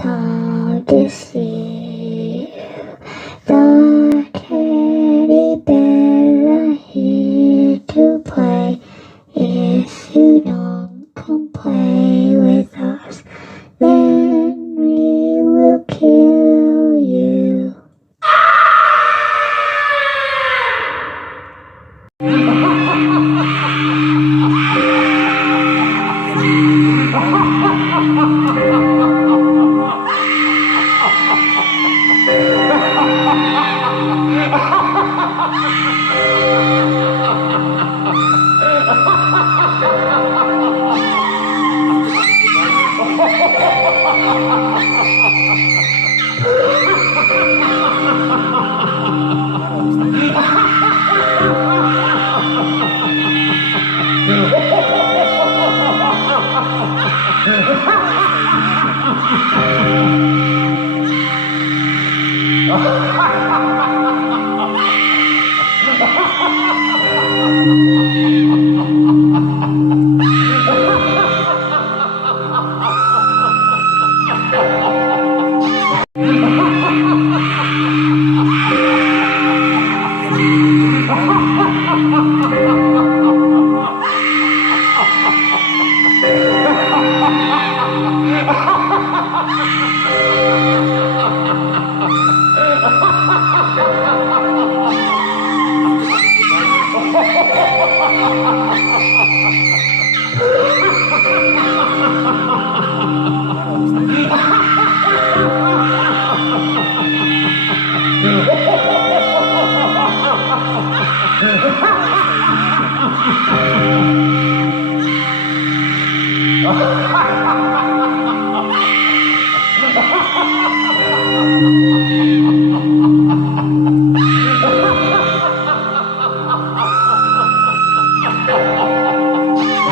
called to see you. The teddy bears are here to play. If you don't come play with us, then we will kill you. Ha ha ha!